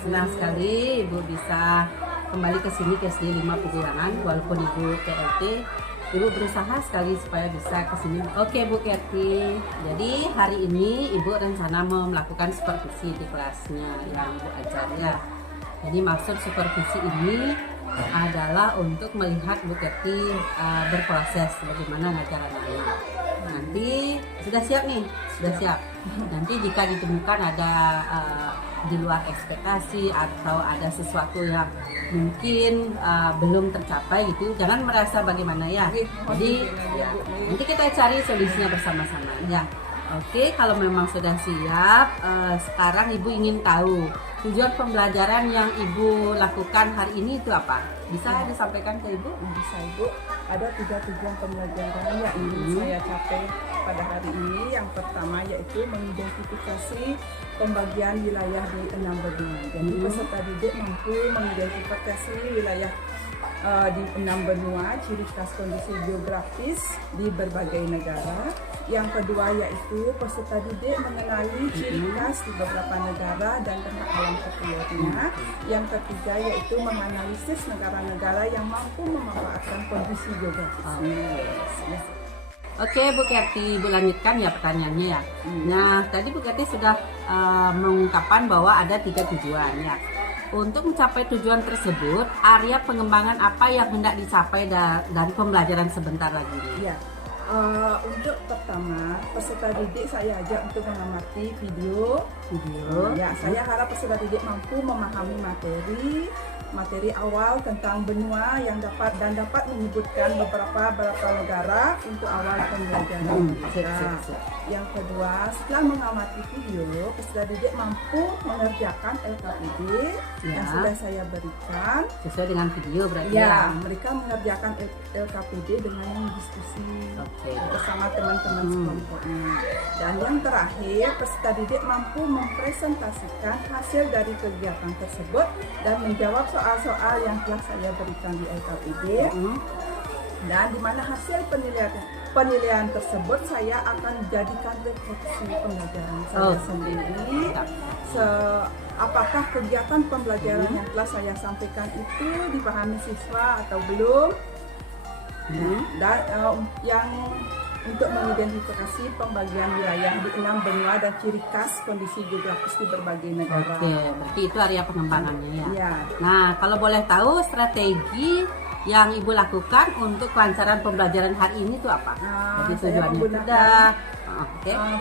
senang sekali Ibu bisa kembali ke sini ke SD 5 Pegulangan walaupun Ibu PLT. Ibu berusaha sekali supaya bisa ke sini. Oke Bu Kerti, jadi hari ini Ibu rencana mau melakukan supervisi di kelasnya yang Ibu ajar ya. Jadi maksud supervisi ini adalah untuk melihat Bu Kerti berproses bagaimana ngajar anak-anak. Nanti sudah siap nih, sudah siap. Nanti jika ditemukan ada di luar ekspektasi atau ada sesuatu yang mungkin belum tercapai gitu, jangan merasa bagaimana ya. Jadi nanti kita cari solusinya bersama-sama ya. Oke, kalau memang sudah siap, sekarang Ibu ingin tahu tujuan pembelajaran yang Ibu lakukan hari ini itu apa? Bisa disampaikan ke Ibu? Bisa Ibu, ada 3 tujuan pembelajaran yang ingin saya capai pada hari ini. Yang pertama yaitu mengidentifikasi pembagian wilayah di 6 benua. Jadi peserta didik mampu mengidentifikasi wilayah di 6 benua, ciri khas kondisi geografis di berbagai negara. Yang kedua yaitu peserta didik mengenali ciri khas di beberapa negara dan tentang alam sekitarnya. Yang ketiga yaitu menganalisis negara-negara yang mampu memanfaatkan kondisi geografisnya. Oke Bu Kerti, Ibu lanjutkan ya pertanyaannya ya. Nah tadi Bu Kerti sudah mengungkapkan bahwa ada 3 tujuan ya. Untuk mencapai tujuan tersebut, area pengembangan apa yang hendak dicapai dari pembelajaran sebentar lagi? Ya, untuk pertama peserta didik saya ajak untuk mengamati video. Ya, saya harap peserta didik mampu memahami materi awal tentang benua yang dapat menyebutkan beberapa negara untuk awal pembelajaran. Yang kedua, setelah mengamati video, peserta didik mampu mengerjakan LKPD yang sudah saya berikan. Sesuai dengan video berarti ya? Mereka mengerjakan LKPD dengan diskusi bersama teman-teman sekelompoknya. Dan yang terakhir, peserta didik mampu mempresentasikan hasil dari kegiatan tersebut dan menjawab soal-soal yang telah saya berikan di LKPD. Dan di mana hasil penilaian tersebut saya akan jadikan refleksi pembelajaran saya sendiri. Apakah kegiatan pembelajaran yang telah saya sampaikan itu dipahami siswa atau belum? Dan yang untuk mengidentifikasi pembagian wilayah di 6 benua dan ciri khas kondisi geografis di berbagai negara. Oke, berarti itu area pengembangannya ya. Ya. Nah, kalau boleh tahu strategi yang Ibu lakukan untuk kelancaran pembelajaran hari ini itu apa? Jadi tujuannya sudah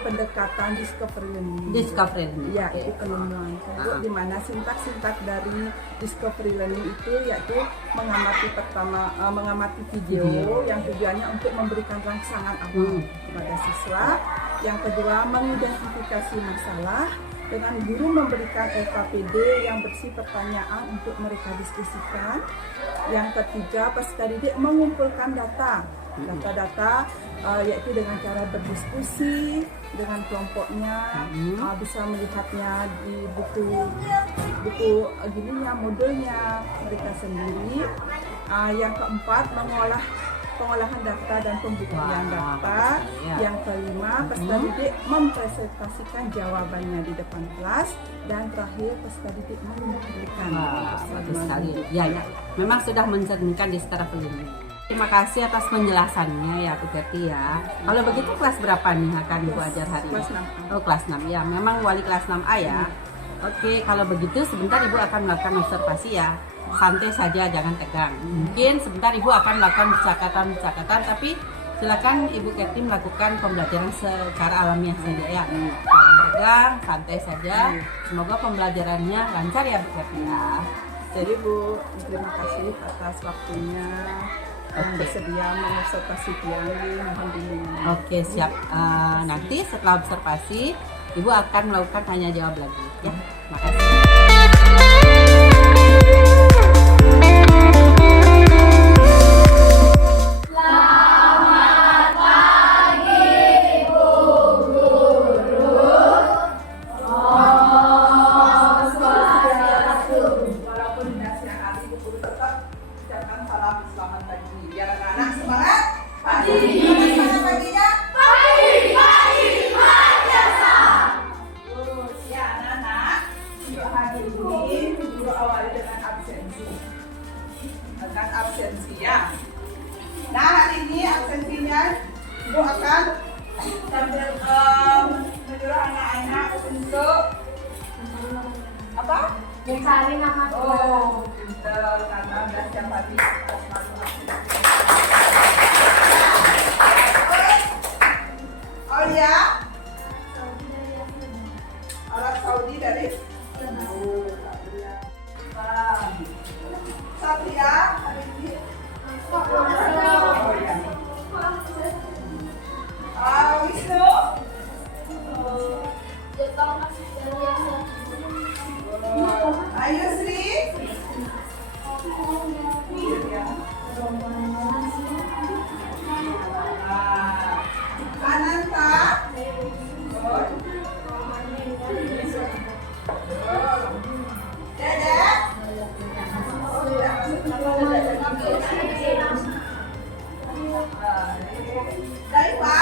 pendekatan discovery learning. Discovery learning. Ya, itu penemuan. Di mana sintak dari discovery learning itu yaitu mengamati video yang tujuannya untuk memberikan rangsangan awal kepada siswa. Yang kedua, mengidentifikasi masalah dengan guru memberikan LKPD yang bersih pertanyaan untuk mereka diskusikan. Yang ketiga, peserta didik mengumpulkan data yaitu dengan cara berdiskusi dengan kelompoknya, bisa melihatnya di buku modelnya mereka sendiri. Yang keempat, pengolahan data dan pembuktian data. Yang kelima, peserta didik mempresentasikan jawabannya di depan kelas. Dan terakhir, peserta didik mengumpulkan. Bagus sekali. Ya, memang sudah mencerminkan di secara preliminary. Terima kasih atas penjelasannya ya Bu Kerti ya. Kalau begitu kelas berapa nih akan Ibu ajar hari ini? Kelas 6. Oh kelas 6 ya, memang wali kelas 6A ya. Oke, kalau begitu sebentar Ibu akan melakukan observasi ya. Santai saja, jangan tegang. Mungkin sebentar Ibu akan melakukan percakapan, tapi silakan Ibu Kerti melakukan pembelajaran secara alamiah saja ya. Jangan tegang, santai saja. Semoga pembelajarannya lancar ya Bu Kerti ya. Jadi Bu, terima kasih atas waktunya. Bersedia mengobservasi Tiang, mohon bimbingan. Oke, siap. Nanti setelah observasi, Ibu akan melakukan tanya jawab lagi ya. Makasih. akan absensi ya. Nah, hari ini absensinya Ibu akan sambil menyuruh anak-anak untuk apa? Mencari nama Tuhan. Oh, pintar, karena udah setiap hari harus masuk absensi. Aulia, Arab Saudi dari Satria hari ini. Oh ya. Wisnu. Ayo Sri. Ananta. Dedek. Daipa.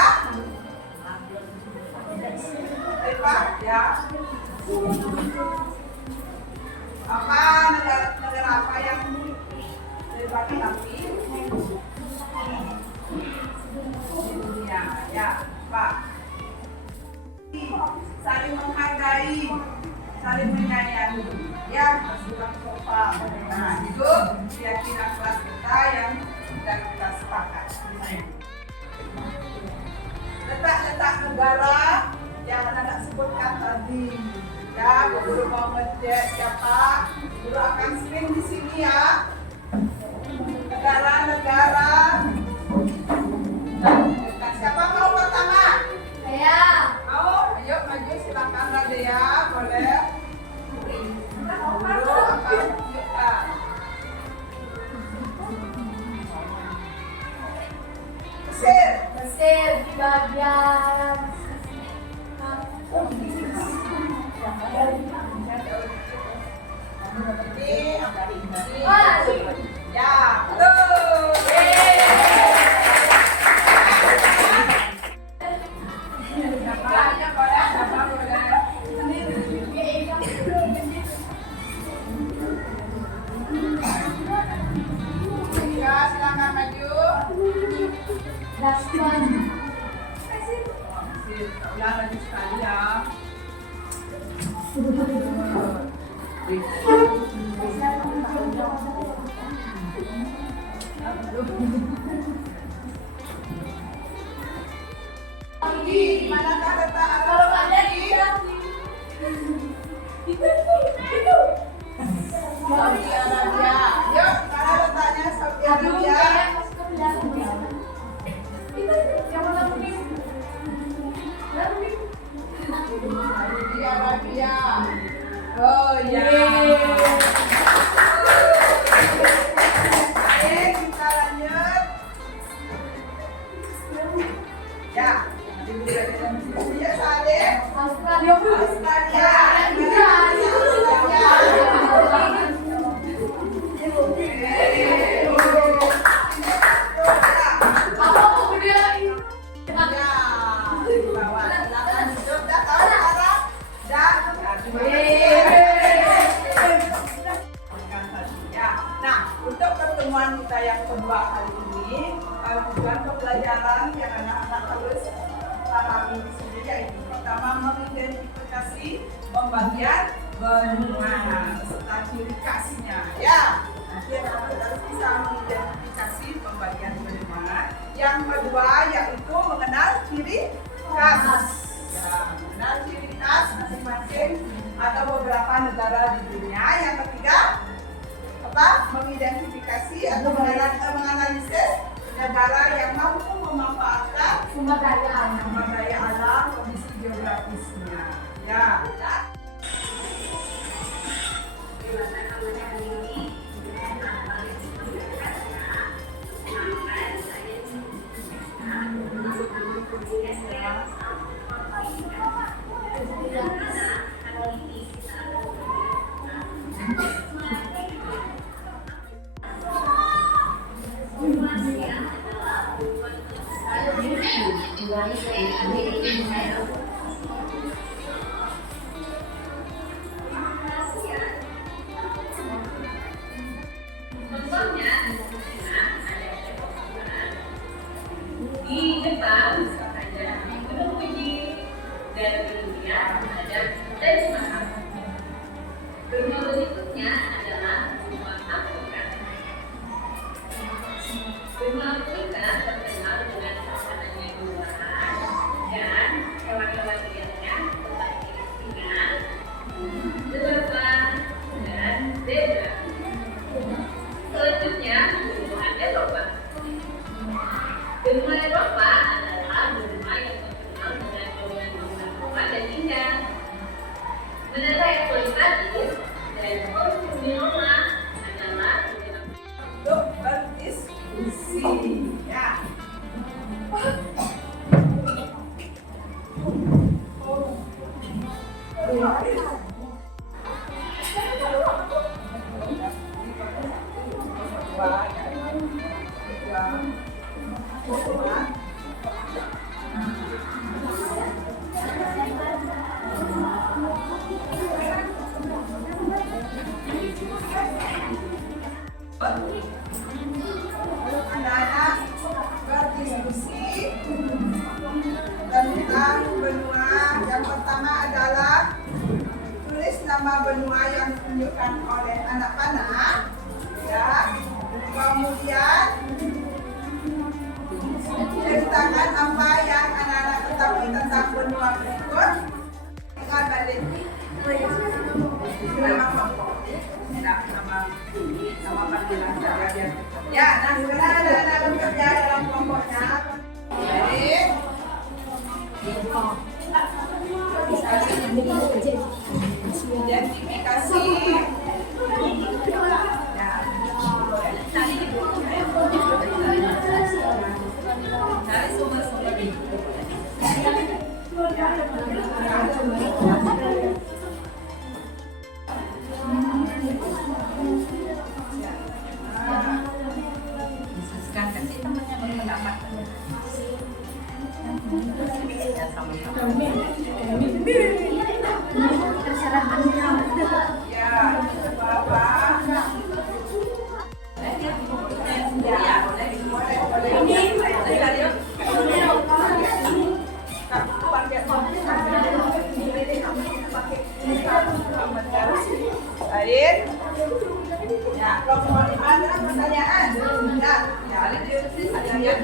Daipa, ya. Apa negara apa yang dibagi nanti di dunia? Ya, Pak. Saling menghargai, saling menyayangi, ya, bersikap sopan. Nah, itu keyakinan kelas kita yang sudah kita sepakat. Letak-letak negara yang anak sebutkan tadi. Ya, guru mau ngecek siapa, guru akan screen di sini ya. Negara-negara. Nah, siapa mau pertama? Saya. Mau? Ayo maju silakan Radea, boleh. Guru akan tunjukkan. Mesir. Mesir di bagian Ini apa ini? oh, Ya, betul. Namanya boleh, nama boleh. Ya, silakan maju. Dasman. Ulang lagi sekali ya. Di manakah letak Arab Saudi? Saudi Arabia. Yuk, mana letaknya Saudi Arabia? Saudi Arabia. Oh ya. Oke, kita lanjut. Ya, ya Saleh. Australia. Nah, untuk pertemuan kita yang kedua kali ini, tujuan pembelajaran yang anak-anak harus pahami di sini yaitu pertama mengidentifikasi pembagian benua serta ciri khasnya. Ya, nanti anak-anak harus bisa mengidentifikasi pembagian benua. Yang kedua yaitu mengenal ciri khas. Ya, mengenal ciri khas masing-masing atau beberapa negara di dunia. Yang ketiga apa? Mengidentifikasi atau menganalisis negara yang mampu memanfaatkan Sumber daya alam, kondisi geografisnya. Ya. Contohnya, ditunjukkan oleh anak panah, ya. Kemudian ceritakan apa yang anak-anak ketahui tentang benua berikut. Dengan balik nama kelompok, nama panggilan saya biar. Ya, nah sekarang anak-anak bekerja dalam kelompoknya. Jadi, identifikasi. Ya. Dari sumber-sumber itu. Bisa kasih temannya berpendapat. Ya, sama-sama. Ya, Bapak. Adit, ya, kalau mau ada pertanyaan, ya, ada diskusi saja ya.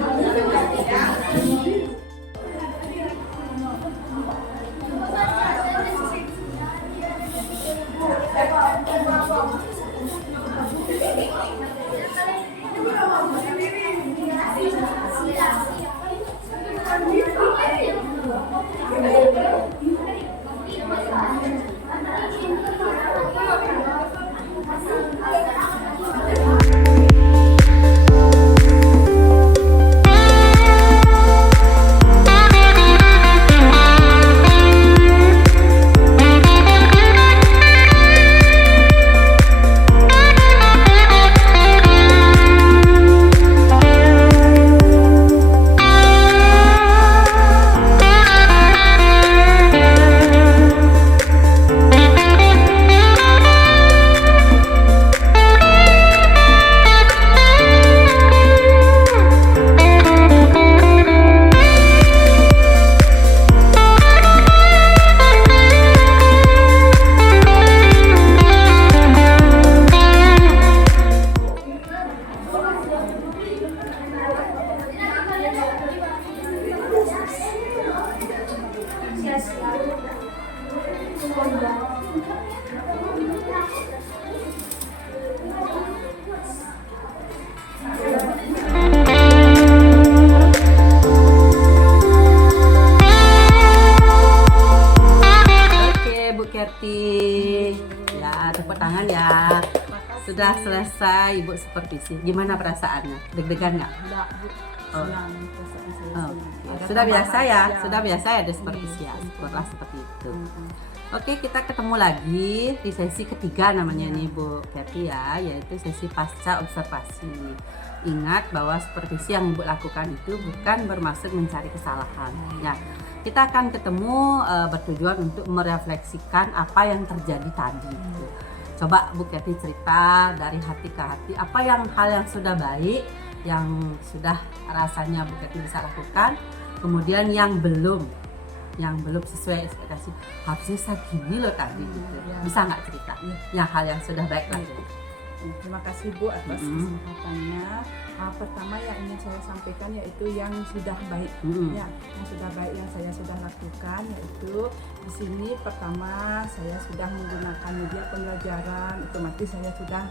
Ya, tepuk tangan ya. Sudah selesai Ibu supervisi. Gimana perasaannya? Deg-degan nggak? Enggak, Bu. Senang, perasaan saya Oh, senang. Ada sudah biasa ya, tambahan, sudah biasa ya ada supervisi ya. Syukurlah seperti itu. Oke, kita ketemu lagi di sesi ketiga namanya nih Bu Kathy ya, yaitu sesi pasca observasi. Ingat bahwa supervisi yang Ibu lakukan itu bukan bermaksud mencari kesalahan. Ya, kita akan ketemu bertujuan untuk merefleksikan apa yang terjadi tadi. Coba Bu Kathy cerita dari hati ke hati, apa hal yang sudah baik, yang sudah rasanya Bu Kathy bisa lakukan, kemudian yang belum sesuai ekspektasi, harusnya saya gini loh tadi gitu. Bisa nggak cerita yang hal yang sudah baik lagi? Terima kasih Bu atas kesempatannya. Pertama yang ingin saya sampaikan yaitu yang sudah baik, ya, yang sudah baik yang saya sudah lakukan, yaitu di sini pertama saya sudah menggunakan media pembelajaran, otomatis saya sudah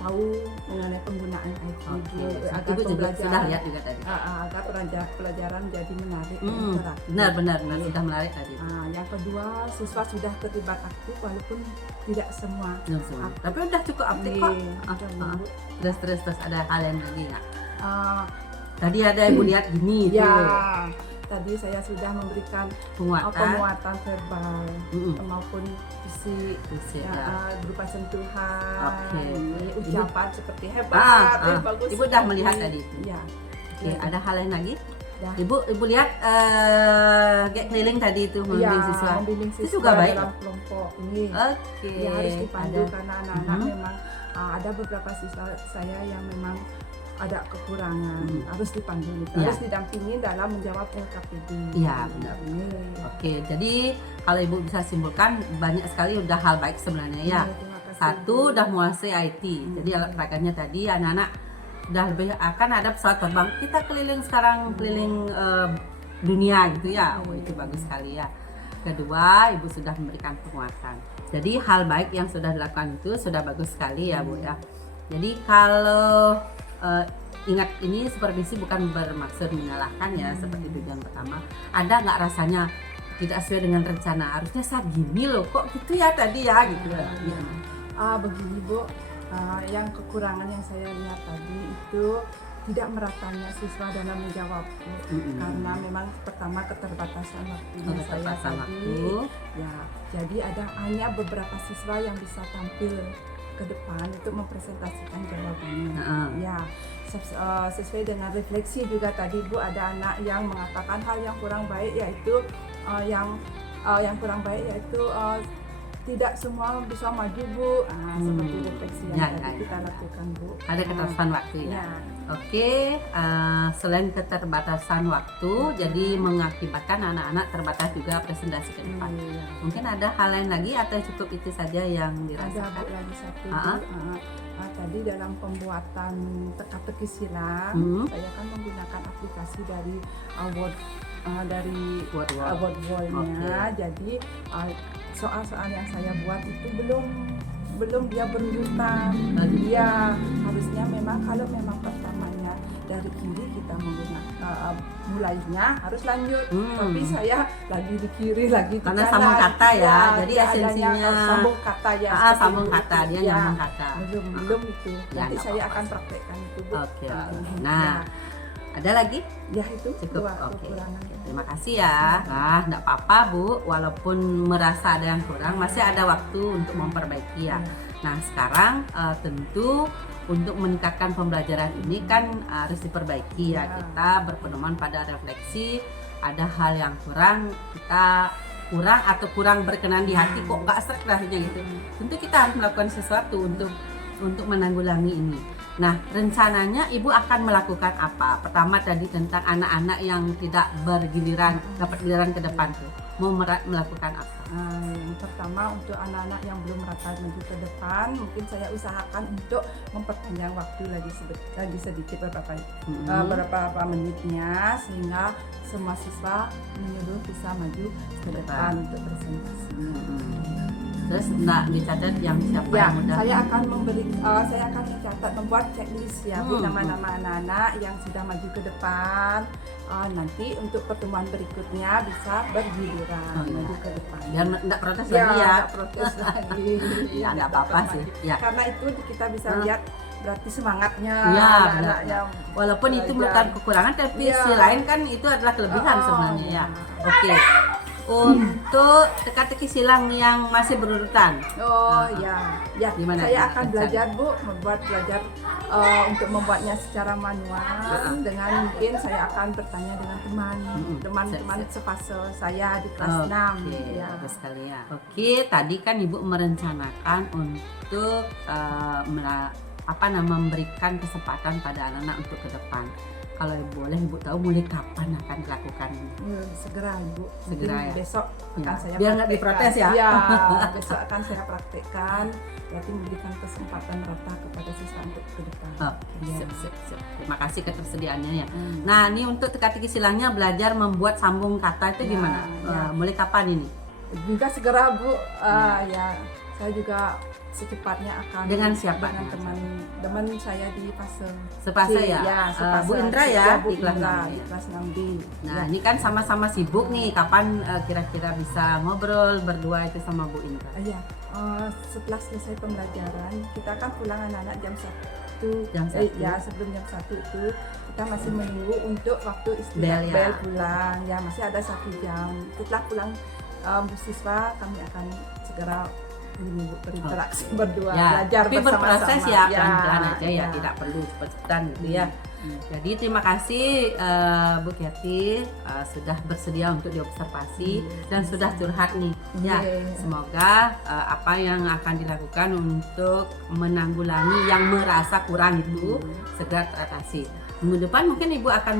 tahu mengenai penggunaan IT, agar Ibu juga sudah lihat juga tadi. Agar pelajaran jadi menarik dan interaktif. Benar sudah menarik tadi. Yang kedua, siswa sudah terlibat aktif walaupun tidak semua. Tapi udah cukup aktif kok. Terus ada hal yang lagi nggak? Tadi ada Ibu lihat gini ya, tuh. tadi saya sudah memberikan penguatan verbal maupun fisik ya. berupa sentuhan, ucapan seperti hebat, bagus. Ibu udah melihat tadi itu. Ya. Oke, ada hal lain lagi? Ya. Ibu lihat keliling tadi itu membimbing siswa. Itu juga baik dalam kelompok ini. Oke. Ya, harus dipandu karena anak-anak memang ada beberapa siswa saya yang memang ada kekurangan, harus dipandu, Ya. harus didampingi dalam menjawab LKPD. Iya, benar. Oke, jadi kalau Ibu bisa simpulkan banyak sekali udah hal baik sebenarnya ya. Terima kasih. Satu udah menguasai IT. Jadi alat peraganya tadi anak-anak udah lebih akan ada pesawat terbang. Kita keliling sekarang keliling dunia gitu ya. Oh, itu bagus sekali ya. Kedua, Ibu sudah memberikan penguatan. Jadi hal baik yang sudah dilakukan itu sudah bagus sekali ya Bu ya. Jadi kalau ingat ini supervisi bukan bermaksud menyalahkan ya seperti tujuan pertama. Ada nggak rasanya tidak sesuai dengan rencana? Harusnya saat gini loh, kok gitu ya tadi ya gitu. Ya. Begini Bu, yang kekurangan yang saya lihat tadi itu tidak meratanya siswa dalam menjawab, karena memang pertama keterbatasan waktunya saya Keterbatasan tadi. waktu. Ya, jadi ada hanya beberapa siswa yang bisa tampil ke depan untuk mempresentasikan jawabannya. Ya, sesuai dengan refleksi juga tadi Bu, ada anak yang mengatakan hal yang kurang baik yaitu yang kurang baik yaitu tidak semua bisa maju Bu. Seperti refleksi yang tadi kita lakukan Bu. Ada keterbatasan waktu ya. Ya. Oke, selain keterbatasan waktu, jadi mengakibatkan anak-anak terbatas juga presentasi ke depan. Mungkin ada hal lain lagi atau cukup itu saja yang Ada dirasakan? Bu lagi satu Bu. Tadi dalam pembuatan teka-teki silang, saya kan menggunakan aplikasi dari Wordwall-nya. Jadi soal-soal yang saya buat itu belum dia berurutan. Dia harusnya memang kalau memang pertamanya dari kiri kita menggunakan mulainya harus lanjut. Tapi saya lagi di kiri lagi di Karena kanan. sambung kata ya, jadi dia esensinya adanya sambung kata ya. sambung kata, dia Ya, nyambung kata. belum itu. Ya, Nanti nggak saya apa-apa. akan praktekkan itu Bu. Oke. Ya. Nah, ada lagi? Ya itu Cukup. dua Oke. kekurangan. Terima kasih ya. Nah, enggak apa-apa Bu, walaupun merasa ada yang kurang, masih ada waktu untuk memperbaiki ya. Nah, sekarang tentu untuk meningkatkan pembelajaran ini kan harus diperbaiki ya. Kita berpedoman pada refleksi, ada hal yang kurang, kita kurang atau kurang berkenan di hati, kok nggak srek rasanya gitu. Tentu kita harus melakukan sesuatu untuk menanggulangi ini. Nah, rencananya Ibu akan melakukan apa? Pertama tadi tentang anak-anak yang tidak bergiliran, dapat giliran ke depan tuh. Mau melakukan apa? Yang pertama untuk anak-anak yang belum merata maju ke depan, mungkin saya usahakan untuk memperpanjang waktu lagi sedikit beberapa menitnya sehingga semua siswa menyeluruh bisa maju ke depan untuk presentasinya. Terus enggak dicatat yang siapa Ya, yang udah? saya akan mencatat, membuat checklist ya Bu, nama-nama anak-anak yang sudah maju ke depan. Nanti untuk pertemuan berikutnya bisa bergiliran maju ke depan. Biar enggak protes lagi ya. Nggak protes lagi. Ya, nggak apa-apa sih. Ya. Karena itu kita bisa lihat berarti semangatnya Iya, anak-anak benar. yang Walaupun itu belajar. bukan kekurangan, tapi Iya. sisi lain kan itu adalah kelebihan sebenarnya ya. benar. Oke. Untuk teka-teki silang yang masih berurutan. Ya, Gimana saya nih, akan rencana? belajar Bu, belajar untuk membuatnya secara manual. Dengan mungkin saya akan bertanya dengan teman-teman sepase saya di kelas 6. Oke, Ya. bagus sekali ya. Oke, tadi kan Ibu merencanakan untuk memberikan kesempatan pada anak-anak untuk ke depan. Kalau boleh Ibu tahu mulai kapan akan dilakukan ini? Segera Ibu. Segera Mungkin ya? besok Ya, akan saya biar nggak praktekkan. diprotes ya? Ya, besok akan saya praktekkan. Berarti memberikan kesempatan rata kepada siswa untuk ke depan. Oke, siap. Terima kasih ketersediaannya ya. Nah, ini untuk teka-teki silangnya belajar membuat sambung kata itu gimana? Mulai kapan ini? Juga segera Bu. Ya, saya juga secepatnya akan Dengan siapa? dengan teman saya di fase Sepase ya? sepase. Bu Indra ya, Bu di kelas Indra, 6 di ya? kelas 6D. Nah, ini kan sama-sama sibuk nih. Kapan kira-kira bisa ngobrol berdua itu sama Bu Indra? Iya, setelah selesai pembelajaran kita kan pulang anak-anak jam 1. Jam 1. Ya, sebelum jam 1 itu kita masih menunggu untuk waktu istirahat Bel, ya. bel pulang. Ya, masih ada 1 jam. Setelah pulang siswa kami akan segera berinteraksi berdua, Ya, belajar tapi bersama-sama. berproses ya, pelan-pelan aja ya, tidak perlu cepat-cepat gitu ya. Jadi terima kasih Bu Kety sudah bersedia untuk diobservasi dan sudah curhat nih. Ya, semoga apa yang akan dilakukan untuk menanggulangi yang merasa kurang itu segera teratasi. Minggu depan mungkin Ibu akan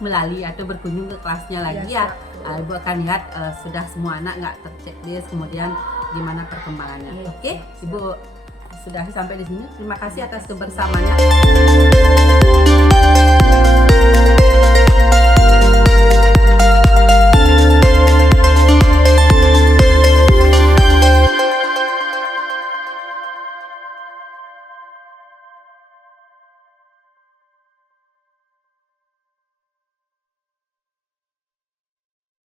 melalui atau berkunjung ke kelasnya lagi ya. Ibu akan lihat sudah semua anak nggak terchecklist, kemudian gimana perkembangannya. Oke, Ibu sudahi sampai di sini. Terima kasih atas kebersamaannya.